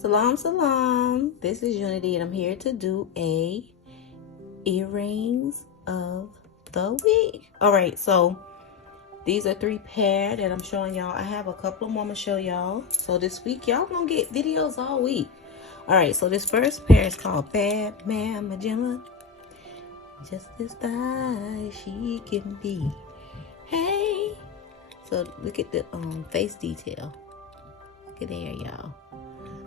Salam salam, this is Unity and I'm here to do a earrings of the week. All right, so these are 3 pair that I'm showing y'all. I have a couple more to show y'all. So this week y'all gonna get videos all week. All right, so this first pair is called Bad Man Majima. Just as style she can be. Hey, so look at the face detail. Look at there, y'all.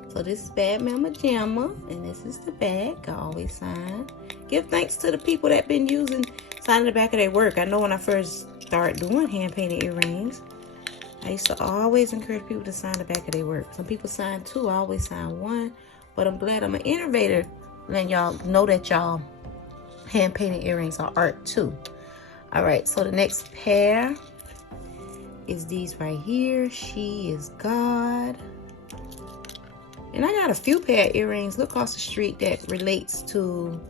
So this is Bad Mama Jamma, and this is the back. I always sign. Give thanks to the people that been using signing the back of their work. I know when I first started doing hand painted earrings, I used to always encourage people to sign the back of their work. Some people sign 2, I always sign 1. But I'm glad I'm an innovator, letting y'all know that y'all hand painted earrings are art too. All right, so the next pair is these right here. She is God. And I got a few pair of earrings, look across the street, that relates to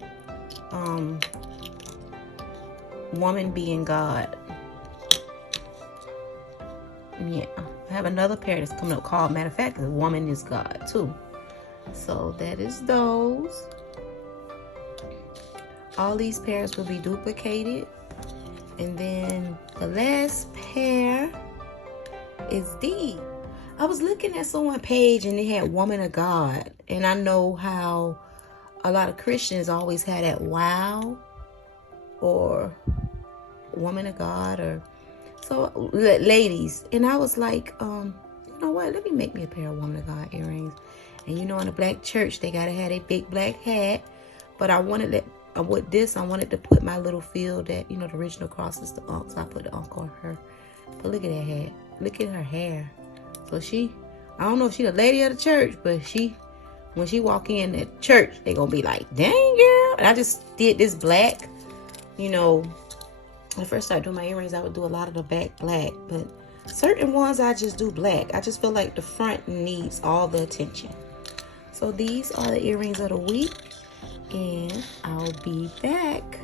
woman being God. Yeah, I have another pair that's coming up called, matter of fact, the woman is God too. So that is those. All these pairs will be duplicated. And then the last pair is these. I was looking at someone's page and they had Woman of God. And I know how a lot of Christians always had that wow or Woman of God, or so ladies. And I was like, you know what? Let me make me a pair of Woman of God earrings. And you know, in a black church, they gotta have a big black hat. But I wanted that with this, I wanted to put my little field that, you know, the original cross is the Ankh. So I put the Ankh on her. But look at that hat. Look at her hair. So she, I don't know if she the lady of the church, but she, when she walk in the church, they gonna be like, dang girl. And I just did this black. You know, when I first started doing my earrings, I would do a lot of the back black, but certain ones I just do black. I just feel like the front needs all the attention. So these are the earrings of the week, and I'll be back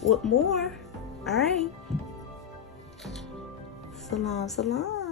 with more. All right. Salam, salam.